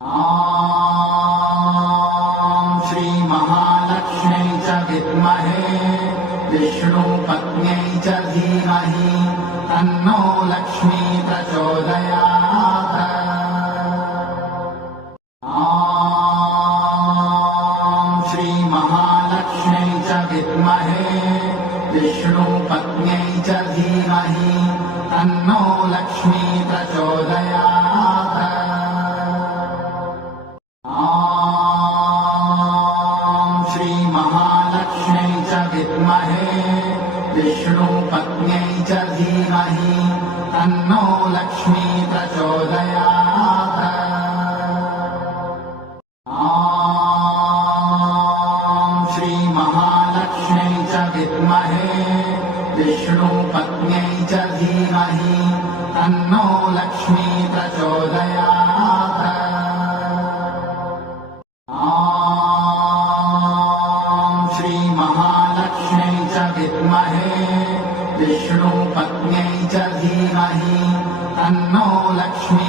ॐ श्री महालक्ष्म्यै च विद्महे विष्णुपत्न्यै च धीमहि तन्नो लक्ष्मी प्रचोदयात्। ॐ श्री महालक्ष्म्यै च विद्महे विष्णुपत्न्यै च धीमहि तन्नो लक्ष्मी प्रचोदयात्। ॐ श्री महालक्ष्म्यै च विद्महे विष्णुपत्न्यै च धीमहि तन्नो लक्ष्मी प्रचोदयात्। ॐ श्री महालक्ष्म्यै च विद्महे विष्णुपत्न्यै च धीमहि तन्नो लक्ष्मी प्रचोदयात्। ॐ श्री महालक्ष्म्यै च विद्महे विष्णुपत्न्यै च धीमहि तन्नो लक्ष्मी